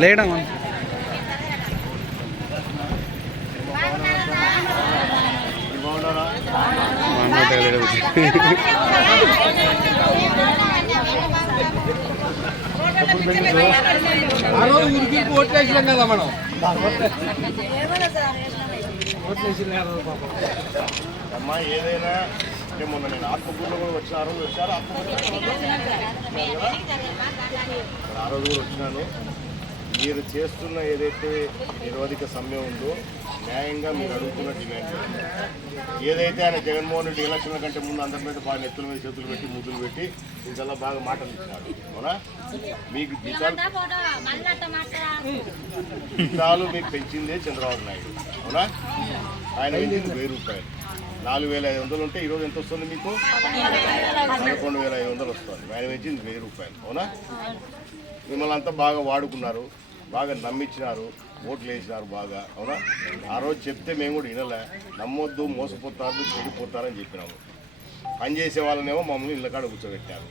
లేయడం ఆ రోజు ఊరికి ఓట్లేసినాం కదా మనం అమ్మా ఏదైనా అంటే మొన్న నేను ఆత్మకూరులో కూడా వచ్చిన ఆ రోజు వచ్చారు ఆత్మకూరు ఆ రోజు కూడా వచ్చినాను. మీరు చేస్తున్న ఏదైతే నిరోధిక సమ్మె ఉందో న్యాయంగా మీరు అడుగుతున్న డిమాండ్. ఏదైతే ఆయన జగన్మోహన్ రెడ్డి ఎలక్షన్ల కంటే ముందు అందరి మీద బాగా నెత్తుల మీద చేతులు పెట్టి ముద్దులు పెట్టి ఇంకల్లా బాగా మాటలు ఇచ్చినాడు అవునా? మీకు జీతాలు జీతాలు మీకు పెంచిందే చంద్రబాబు నాయుడు. అవునా? ఆయన వెయ్యి రూపాయలు. నాలుగు వేల ఐదు వందలు ఉంటే ఈరోజు ఎంత వస్తుంది మీకు? పదకొండు వేల ఐదు వందలు వస్తుంది. ఆయన పెంచింది వెయ్యి రూపాయలు. అవునా? మిమ్మల్ని అంతా బాగా వాడుకున్నారు బాగా నమ్మించినారు ఓట్లు వేసినారు బాగా. అవునా? ఆ రోజు చెప్తే మేము కూడా వినలే. నమ్మొద్దు మోసపోతారు చెడిపోతారని చెప్పినాము. పని చేసే వాళ్ళనేమో మమ్మల్ని ఇళ్ళ కాడ కూర్చోబెట్టారు.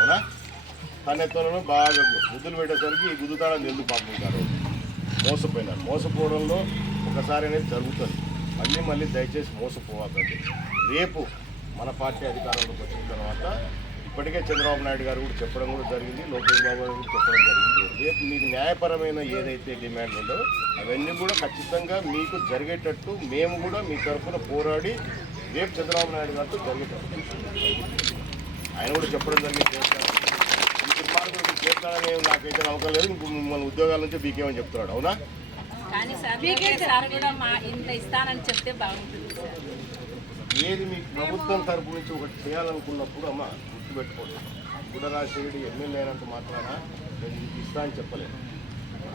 అవునా? తనెత్తలను బాగా గుద్దులు పెట్టేసరికి ఈ గుద్దుతాడని ఎందుకు పాపుకుంటారు మోసపోయినారు. మోసపోవడంలో ఒకసారి అనేది జరుగుతుంది. మళ్ళీ మళ్ళీ దయచేసి మోసపోవద్దండి. రేపు మన పార్టీ అధికారంలోకి వచ్చిన తర్వాత ఇప్పటికే చంద్రబాబు నాయుడు గారు కూడా చెప్పడం కూడా జరిగింది లోకేష్ బాబు గారు కూడా చెప్పడం జరిగింది. రేపు మీకు న్యాయపరమైన ఏదైతే డిమాండ్ ఉందో అవన్నీ కూడా ఖచ్చితంగా మీకు జరిగేటట్టు మేము కూడా మీ తరఫున పోరాడి రేపు చంద్రబాబు నాయుడు గారితో జరిగేటట్టు ఆయన కూడా చెప్పడం జరిగింది చేస్తాను ఈ దుర్మార్గుడు చేస్తానని నాకైతే నమ్మకం లేదు. ఇంకో మిమ్మల్ని ఉద్యోగాల నుంచి మీకేమని చెప్తున్నాడు అవునా? కానీ సార్ లోకేష్ సార్. కూడా మా ఇంత ఇస్తానని చెప్తే బాగుంటుంది సార్. ఏది మీకు ప్రభుత్వం తరపు నుంచి ఒకటి చేయాలనుకున్నప్పుడు అమ్మ గుర్తుపెట్టుకోండి. గుడరాజశేఖరుడు ఎమ్మెల్యే అయినంత మాత్రాన నేను మీకు ఇస్తా అని చెప్పలేదు.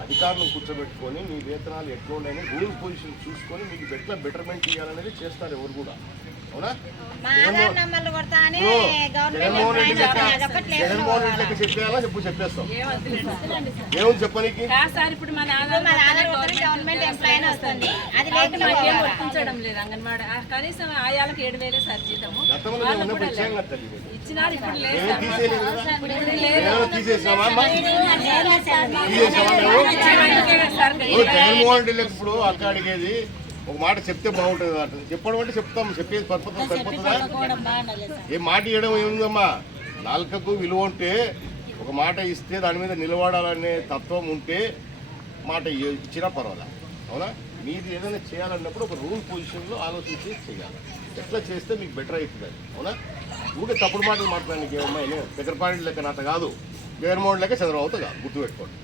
అధికారులను కూర్చోబెట్టుకొని మీ వేతనాలు ఎట్లా ఉన్నాయని రూల్ పొజిషన్ చూసుకొని మీకు ఎట్లా బెటర్మెంట్ చేయాలనేది చేస్తారు ఎవరు కూడా. జగన్మోహన్ రెడ్డి ఎంప్లాయీ లెక్క చెప్పేయాలా చెప్పు చెప్పేస్తాం ఏముంది చెప్పనీకి ఇప్పుడు మన ఆధార్ మా ఆధార్ కొడితే గవర్నమెంట్ ఎంప్లాయీ వస్తుంది అది లేకుండా మాకేం వర్తించడం లేదు అంగన్వాడి కనీసం ఆయాలకు ఏడు వేలే సార్ జీతము. ఇచ్చినారు ఇప్పుడు లేదు జగన్మోహన్ రెడ్డి ఇప్పుడు అక్క అడిగేది ఒక మాట చెప్తే బాగుంటుంది అంట. చెప్పడం అంటే చెప్తాం చెప్పేది పడిపోతుంది సరిపోతుందా? ఏ మాట ఇవ్వడం ఏముందమ్మా? నాలుకకు విలువ ఉంటే ఒక మాట ఇస్తే దాని మీద నిలబడాలనే తత్వం ఉంటే మాట ఇచ్చినా పర్వాలే. అవునా? మీరు ఏదైనా చేయాలన్నప్పుడు ఒక రూల్ పొజిషన్లో ఆలోచించి చేయాలి. ఎట్లా చేస్తే మీకు బెటర్ అవుతుంది అవునా? ఊకే తప్పుడు మాటలు మాట్లాడడానికి ఏమమ్మా పెద్దపాటి లెక్క నాట కాదు. జగన్మోహన్ లెక్క చంద్రబాబుతో కాదు. గుర్తుపెట్టుకోండి.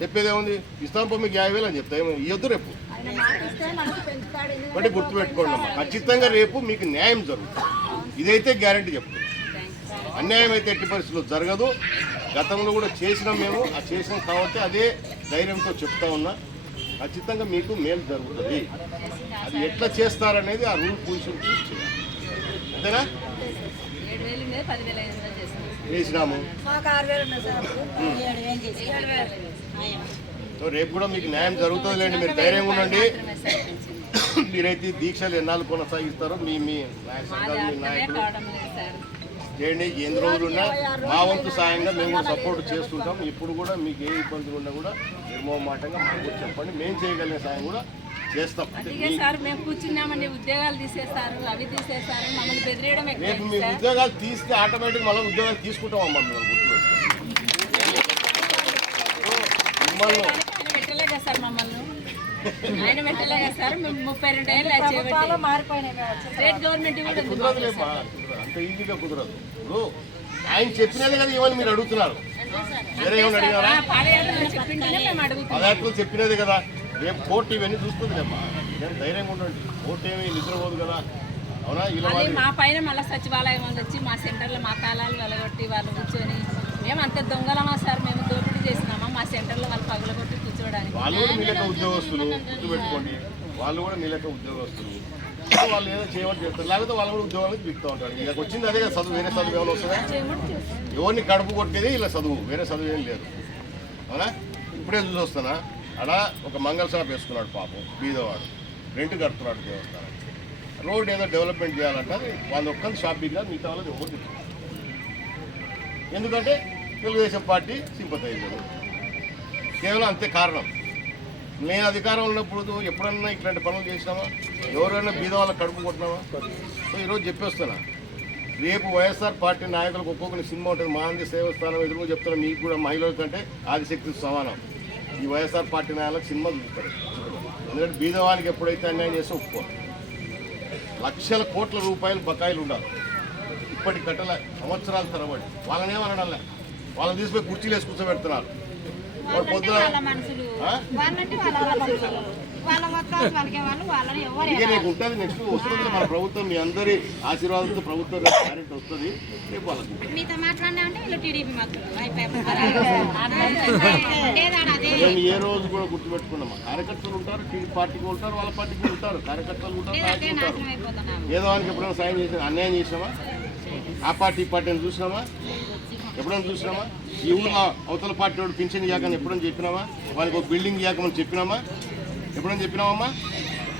చెప్పేది ఏముంది? ఇస్తాను పో మీకు యాభై వేలు అని చెప్తా. ఏమో ఇవ్వద్దు రేపు. అంటే గుర్తుపెట్టుకోండి అమ్మా ఖచ్చితంగా రేపు మీకు న్యాయం జరుగుతుంది. ఇదైతే గ్యారంటీ చెప్తుంది అన్యాయం అయితే ఎట్టి పరిస్థితుల్లో జరగదు. గతంలో కూడా చేసినాం మేము. ఆ చేసినాం కాబట్టి అదే ధైర్యంతో చెప్తా ఉన్నా. ఖచ్చితంగా మీకు మేలు జరుగుతుంది. అది ఎట్లా చేస్తారనేది ఆ రూల్ పొజిషన్ చూసి చేయాలి. అంతేనా? సో రేపు కూడా మీకు న్యాయం జరుగుతుందిలేండి మీరు ధైర్యంగా ఉండండి. మీరైతే దీక్షలు ఎన్నాళ్ళు కొనసాగిస్తారో మీ మీ సంఘాలు మీ నాయకులు. చేయండి ఎన్ని రోజులున్నా మా వంతు సాయంగా మేము కూడా సపోర్ట్ చేస్తుంటాం. ఇప్పుడు కూడా మీకు ఏ ఇబ్బందులు ఉన్నా కూడా నిర్మోహమాటంగా మాకు చెప్పండి. మేము చేయగలిగిన సాయం కూడా చేస్తాం. అందుకే సార్ మేము కూర్చున్నామండి ఉద్యోగాలు తీసేస్తారు అవి తీసేస్తారు మమ్మల్ని బెదిరియడం రేపు మీ ఉద్యోగాలు తీస్తే ఆటోమేటిక్ మళ్ళీ ఉద్యోగాలు తీసుకుంటాం అమ్మా మేము గుర్తుపెట్టుకోండి. మిమ్మల్ని ఆయన పెట్టలే కదా సార్ మమ్మల్ని? ఆయన పెట్టలే కదా సార్? మేము ముప్పై రెండు ఏళ్ళు చేయబట్టి స్టేట్ గవర్నమెంట్ కూడా ఉంది కుదరదులేమ్మా అంత ఈజీగా కుదరదు. ఇప్పుడు ఆయన చెప్పినదే కదా ఇవన్నీ మీరు అడుగుతున్నారు. వేరే ఏమైనా అడిగారా? పాదయాత్రలో చెప్పింటేనే మేము అడుగుతాం పదార్థాలు చెప్పినది కదా. రేపు కోర్టు ఇవన్నీ చూస్తుందిలేమ్మా. నేను ధైర్యంగా ఉండండి. కోర్టు ఏమీ నిద్రపోదు కదా. అవునా? ఇలా మా పైన మళ్ళీ సచివాలయం వాళ్ళు వచ్చి మా సెంటర్లో మా తాళాలు వెలగొట్టి వాళ్ళు కూర్చొని మేము అంత దొంగలమా సార్? మేము దోపిడీ చేసినామా మా సెంటర్లో వాళ్ళు పగలగొట్టి కూర్చోవడానికి. వాళ్ళు కూడా మీ లెక్క ఉద్యోగస్తులు. గుర్తుపెట్టుకోండి. వాళ్ళు కూడా మీ లెక్క ఉద్యోగస్తులు. వాళ్ళు ఏదో చేయమని చెప్తారు. లేకపోతే వాళ్ళు కూడా ఉద్యోగాలకు దిగుతూ ఉంటారు. వీళ్ళకి వచ్చింది అదే కదా చదువు. వేరే చదువు ఏమైనా వస్తుందా? ఎవరిని కడుపు కొట్టేది ఇలా చదువు. వేరే చదువు ఏం లేదు. అవునా? ఇప్పుడే చూసి వస్తానా? అక్కడ ఒక మంగళ షాప్ వేసుకున్నాడు పాపం బీదవాడు. రెంట్ కడుతున్నాడు దేవస్థానం రోడ్ ఏదో డెవలప్మెంట్ చేయాలంటే వాళ్ళు ఒక్కరి షాపింగ్ కాదు మిగతా వాళ్ళది ఎందుకంటే తెలుగుదేశం పార్టీ సింపతైజరు. కేవలం అంతే కారణం. నేను అధికారం ఉన్నప్పుడు ఎప్పుడన్నా ఇట్లాంటి పనులు చేసినామా? ఎవరైనా బీద వాళ్ళకి కడుపు కొట్టినామా? సో ఈరోజు చెప్పేస్తున్నా. రేపు వైఎస్ఆర్ పార్టీ నాయకులకు ఒక్కొక్కరి సినిమా ఉంటుంది. మహాంది సేవస్థానం ఎదురు చెప్తున్నా. మీకు కూడా మహిళల కంటే ఆదిశక్తి సమానం. ఈ వైఎస్ఆర్ పార్టీ నాయకులకు సినిమా చూస్తారు. ఎందుకంటే బీదవాళ్ళకి ఎప్పుడైతే అన్యాయం చేస్తే ఒప్పుకోరు. లక్షల కోట్ల రూపాయలు బకాయిలు ఉండాలి. ఇప్పటి గంటల సంవత్సరాల తరబడి వాళ్ళనేమనడంలే వాళ్ళని తీసుకుపోయి కుర్చీలు వేసి కూర్చోబెడుతున్నారు. పొద్దున వాళ్ళ వాళ్ళకే వాళ్ళు వాళ్ళని ఎవరు నీకు ఉంటుంది. నెక్స్ట్ వస్తుంది మన ప్రభుత్వం. మీ అందరి ఆశీర్వాదంతో ప్రభుత్వం క్యారెక్టర్ వస్తుంది. రేపు వాళ్ళకి మీతో మాట్లాడినా అంటే వీళ్ళు టీడీపీ మాత్రం లేదా అదే మేము ఏ రోజు కూడా గుర్తుపెట్టుకున్నాం కార్యకర్తలు ఉంటారు టీడీ పార్టీకి ఉంటారు వాళ్ళ పార్టీకి ఉంటారు. కార్యకర్తలు ఉంటారు లేదంటే నాయకులు ఉంటారు. నాశనం అయిపోతున్నాము ఏదో వానికి ఎప్పుడైనా సాయం చేసిన అన్యాయం చేసినామా? ఆ పార్టీ ఈ పార్టీని చూసినామా? ఎప్పుడైనా చూసినామా? ఈ ఊళ్ళో అవతల పార్టీ వాడు పింఛన్ ఇవ్వకని ఎప్పుడైనా చెప్పినామా? వానికి ఒక బిల్డింగ్ ఇవ్వకమని చెప్పినామా? ఎప్పుడైనా చెప్పినావమ్మా?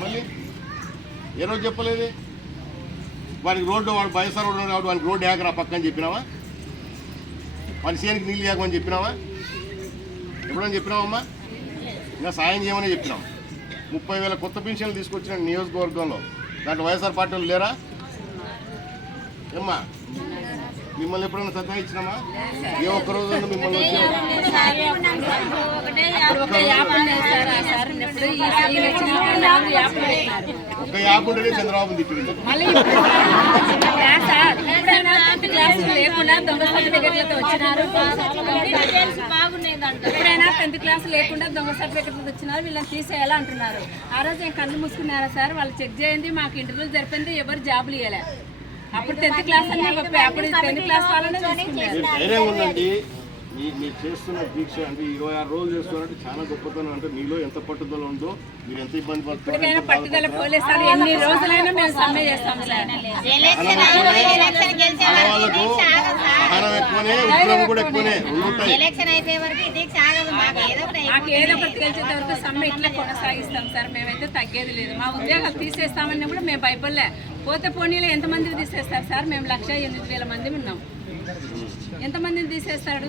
మళ్ళీ? ఏ రోజు చెప్పలేదు? వాడికి రోడ్డు వాడు బయసార్ రోడ్డు కాబట్టి వాడికి రోడ్డు ఏకరా పక్కన చెప్పినావా? వాడి సేనికి నీళ్ళు లేకమని చెప్పినావా? ఎప్పుడైనా చెప్పినావమ్మా? ఇంకా సాయం చేయమని చెప్పినాం. ముప్పై వేల కొత్త పెన్షన్లు తీసుకొచ్చిన నియోజకవర్గంలో. దాంట్లో వైఎస్ఆర్ పార్టీ వాళ్ళు లేరా? ఏమ్మా? మిమ్మల్ని ఎప్పుడైనా సత్తా ఇచ్చినామా? ఏ ఒక్క రోజు మిమ్మల్ని ఒక యాప్ ఉంటేనే చంద్రబాబు తిట్టింది. ఎప్పుడైనా టెన్త్ క్లాస్ లేకుండా దొంగ సర్టిఫికెట్లతో వచ్చినారు. వీళ్ళని తీసేయాలా అంటున్నారు. ఆ రోజు ఏం కళ్ళు మూసుకున్నారా సార్? వాళ్ళు చెక్ చేయండి మాకు ఇంటర్వ్యూ జరిపింది ఎవరు జాబులు ఇవ్వలే అప్పుడు టెన్త్ క్లాస్ అప్పుడు టెన్త్ క్లాస్ వాళ్ళనే ధైర్యం ఉందండి మీ మీరు చేస్తున్న దీక్ష అంటే ఇరవై ఆరు రోజులు చేస్తున్నారంటే చాలా గొప్పతనం. అంటే మీలో ఎంత పట్టుదల ఉందో మీరు ఎంత ఇబ్బంది పడుతున్నారో ఇప్పటికైనా ఎంత పట్టుదల పోలేదు సార్ ఎన్ని రోజులైనా మేము సమ్మె చేస్తాం సార్. ఎలక్షన్ అయిపోయి ఎలక్షన్ గెలిచే వరకు వాళ్ళకు దీక్ష ఆగదు సార్. సహనం ఎక్కువనే ఉద్యోగం కూడా ఎక్కువనే. రెండు ఉంటాయి. ఎలక్షన్ అయిపోయే వరకు ఈ దీక్ష ఆగదు మాకు ఏదో ఒకటి మాకు ఏదో ఒకటి తెలిసేంత వరకు సమ్మె ఇట్లా కొనసాగిస్తాం సార్. మేమైతే తగ్గేది లేదు. మా ఉద్యోగాలు తీసేస్తామని కూడా మేము భయపడలే. పోతే పోనీలో ఎంతమందికి తీసేస్తారు సార్? మేము లక్ష ఎనిమిది వేల మంది ఉన్నాం. ఎంతమందిని తీసేస్తాడు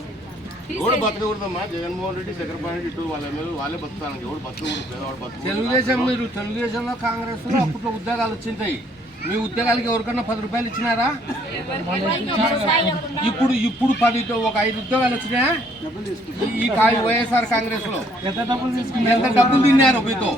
ఎవడు బతకూడదమ్మా జగన్మోహన్ రెడ్డి చక్రపాణి రెడ్డి ఇటు వాళ్ళ ఎమ్మెల్యే వాళ్ళే బతుకుతాను ఎవడు బతకూడదు పేదవాడు బతకూడదు తెలుగుదేశం మీరు తెలుగుదేశంలో కాంగ్రెస్లో అప్పట్లో ఉద్యోగాలు వచ్చింటాయి. మీ ఉద్యోగాలకి ఎవరికన్నా పది రూపాయలు ఇచ్చినారా? ఇప్పుడు ఇప్పుడు పది ఒక ఐదు ఉద్యోగాలు వచ్చినాయా? ఈ- ఈ కాయ వైఎస్ఆర్ కాంగ్రెస్లో ఎంత డబ్బులు తిన్నారు మీతో